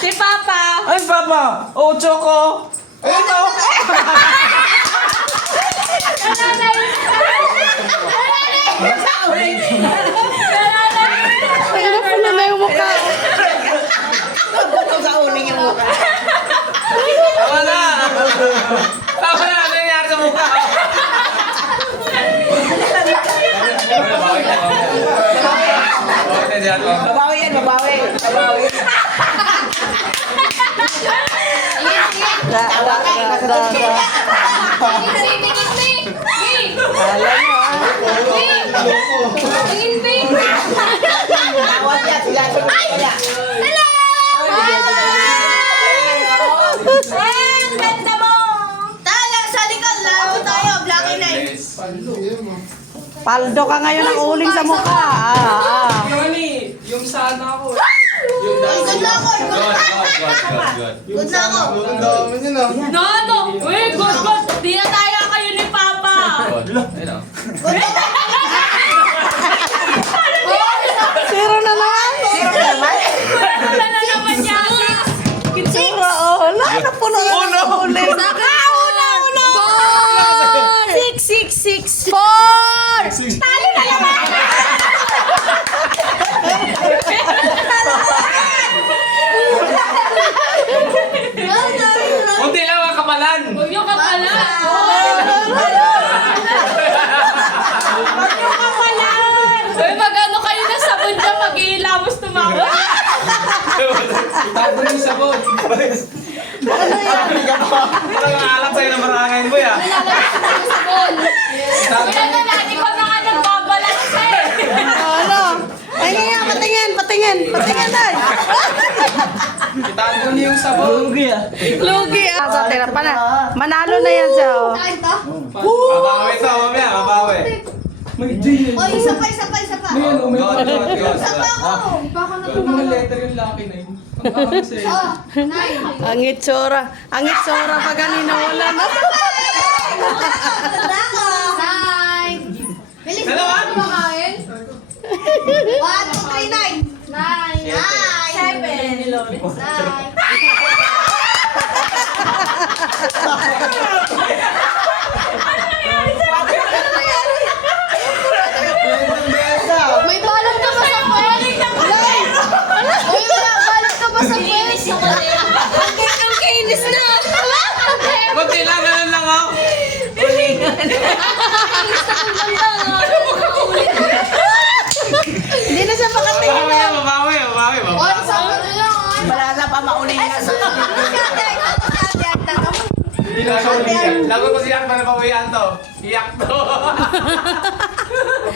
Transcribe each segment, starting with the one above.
Si Papa! Ay, Papa! Ocho ko! Ito! Hirap ko na yung mukha. Sa uling yung mukha. Tama na! Tama na! Ano nangyari sa mukha? Babawi yan, babawi. Babawi. Tawad yan, sila niya. Ang ganda mo! Talang sa likod lang tayo, black and white. Paldo ka ngayon ang uling sa mukha. Yung sana ako. Good na ako! Good na ako! No! Uy, good! Di na tayo kayo ni Papa! Zero na naman. Zero na naman. Wala na naman niya! Zero, oh. Wala na puno na ng uling. Una! 6! 4! Talo na naman! Kunti lang ang kapalan! Huwag niyo kapalan! Huwag niyo kapalan! Uy, mag-ano kayo na sabon dyan, mag-iilamos tumawa. Itago yung sabon! Parang alat sa'yo na marangayin mo ya! Sabon! Wala na lang, ikaw na nga nagbabalans eh! Ano? Ay, nga, patingin ay. Itago niyo yung sabon! Lugi ah. Sa tira pa na. Manalo na yan siya, oh. Mabawi ito, mamaya, mabawi! O, isa pa! God. Isa pa ako! Mga letter yung laki na yun. Ang angas eh. Oh, 9! Ang itsura pa ganina wala na. Tanda ko! 9! Bilis mo Dalawa? ako makain? 1, 2, 3, 9! 9! 7! 9! May balot ka ba sa puwet? Uy, wala balot ka ba sa puwet? Ang kinis na! Kunti lang, ganun lang oh! Hindi na siya makatingin. Mabawi. Oy, sabi na lang ah. Wala na pa mauling yan. Hindi na siya uliyan. Lago ko siyak pa na pawian to. Iyak to.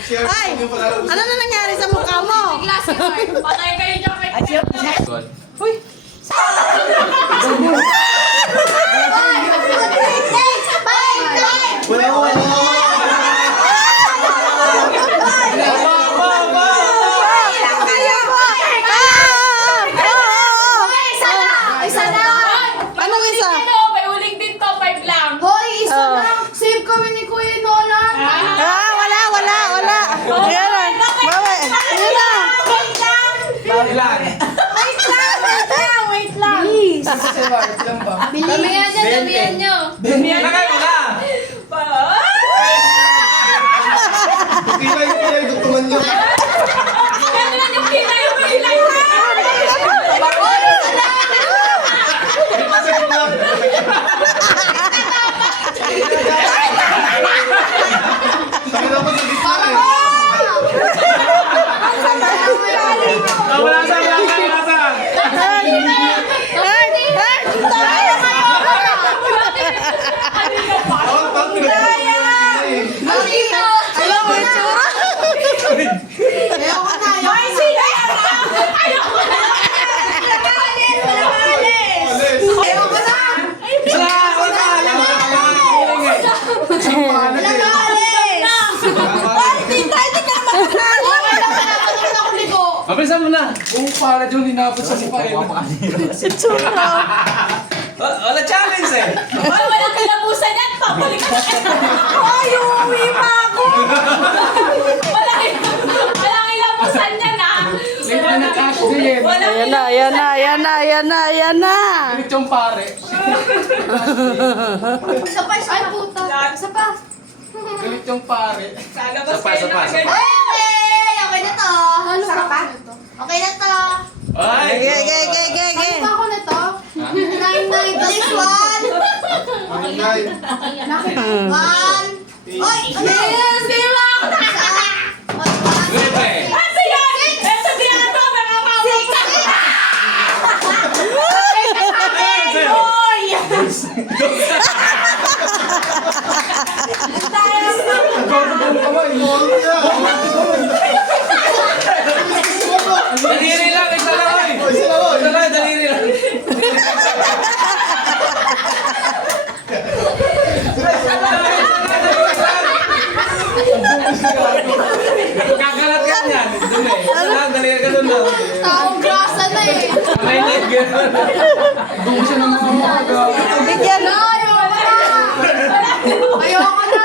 Ay, ano na nangyari sa mukha mo? Klase card. Patay kayo dyan kay God. Uy, anong isa? May uling din to, 5 lang. Hoy, isa Oh. lang. Save kami ni Kuya Nolan. Wala. Yan na. Bawi. Yan na. Ilan? Wait lang. Damihan nyo. Lagay mo na! Pilay, duktungan nyo. Kailan yung pilay? Sabi naman sa gitna eh. Wala sa. Alam mo yung tsura? Hoy, sino yan? Ayoko na. Ayoko na. Mabilisan mo na! Kung para dyan hinapot sa mukha yun. Itsura. Wala challenge eh! Hoy, walang kalabusan yan. Papalik ka na. Ay, uuwi pa ako. ayan na, ayan na. Galit yung pare. Isa pa, isa pa. Puta. Isa pa. Galit yung pare. Lalabas Sapa, kayo sapa, na sapa. agad. Okay na to. Sarap pa? Okay na to. Ay! Ge. Ano pa ako na to? 9-9 this one. One. Oy! Yes! Zero! Galit eh. Ito yan! Ito din ito! Nakakawin ka! Daliri lang, isa lang oy. Isa lang, daliri lang. Kakalat ka niyan. Dun eh. Isa lang, daliri ka dun lang. Taong grasa na eh. May leg gano'n. Doon siya ng mga mukha. Bigyan na. Ayoko na.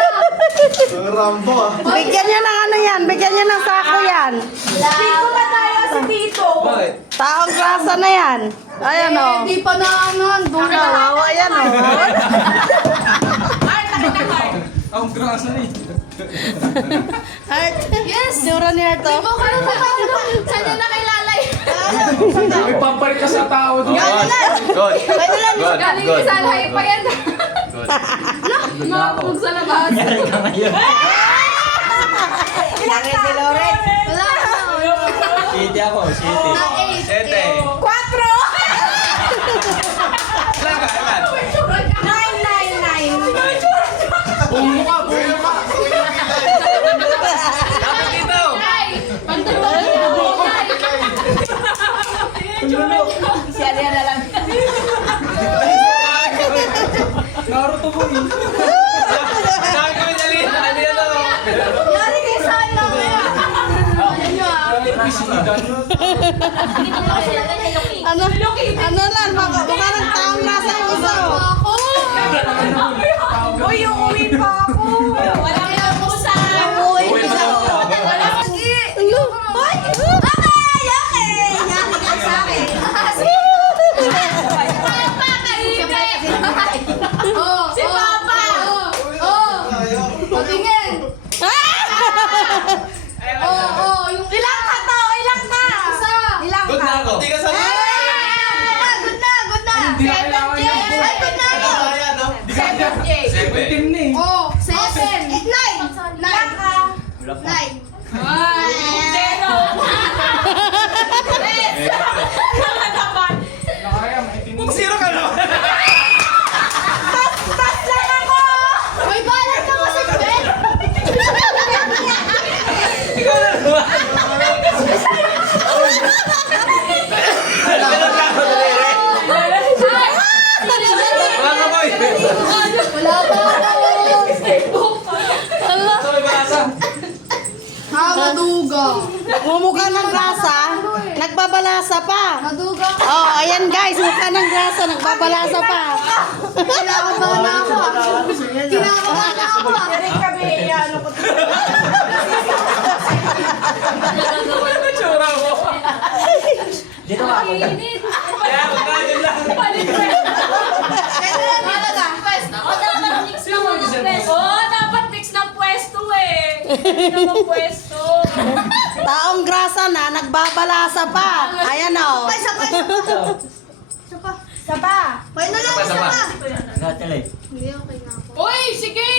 Rambo ah. Bigyan niya ng ano yan. Bigyan niya ng sako yan. Dito ba tayo si Tito? Bakit? Taong grasa na yan. Ayan o. Hindi pa na ano. Doon na. Kawawa yan o. Ay, nakita ko. Ang grasa eh. Heart. Yes. Sura ni Heart Di o. ba ka na saan na nakilalay? May pampalit ka sa tao doon. Good. Galing ka sa lahi pa yan. Nakapag sa labas. Ilang si Loren. Wala na. Shitty ako, shitty. Na 8. Sete. 4! Ilan ka? Ilan? 999. Buong mukha, buong mukha. Dapat dito. Si Alia na lang. Naruto ko eh. Sabi ko yung dali. Ano yan o? Yari kay sana. Ayan nyo ah. Ano lang, mukha ng taong nasa yung isa o. Ako. Uy, uuwi pa ako. Wala ka na po sa... Uwi pa ako. Wala lagi. Hoy! Okay! Yari ka sa akin. Papa, kaibig. Oh, Si Papa. Oh. Patingin. Yung Ilang ka to? Ilang ka? isa. Ilang Good na ako. Hindi ka sa Good na. Hindi na kailangan yung buhay. Ay, good na ako. Hindi ka kaya. Seven. Team na eh. Oh, 7. 9. 9. Zero. Nakatapat. Nakaya, may team. Zero ka na. Tas lang ako. May balat ka kasi, Ben. Ikaw na naman. Wala ka boy. Wala pa ako. Ito may basa. Maduga. Mumukha ng grasa, nagbabalasa pa. Maduga. Oh, ayan guys, mukha ng grasa, nagbabalasa pa. Kinakabahan na ako. Kinakabahan na ako. Dari kami, ano ko. Ano yung tsura mo? Dito ka. Kaya magkagin lang. Kaya lang talaga. Oh, dapat mix ng pwesto eh. Hindi naman pwesto. Taong grasa na, nagbabalasa pa. Ayan o. Isa pa. Sapa. Pwede na lang, Isa isa pa. pa. Gatelay. Hindi, okay na ako. Uy, sige!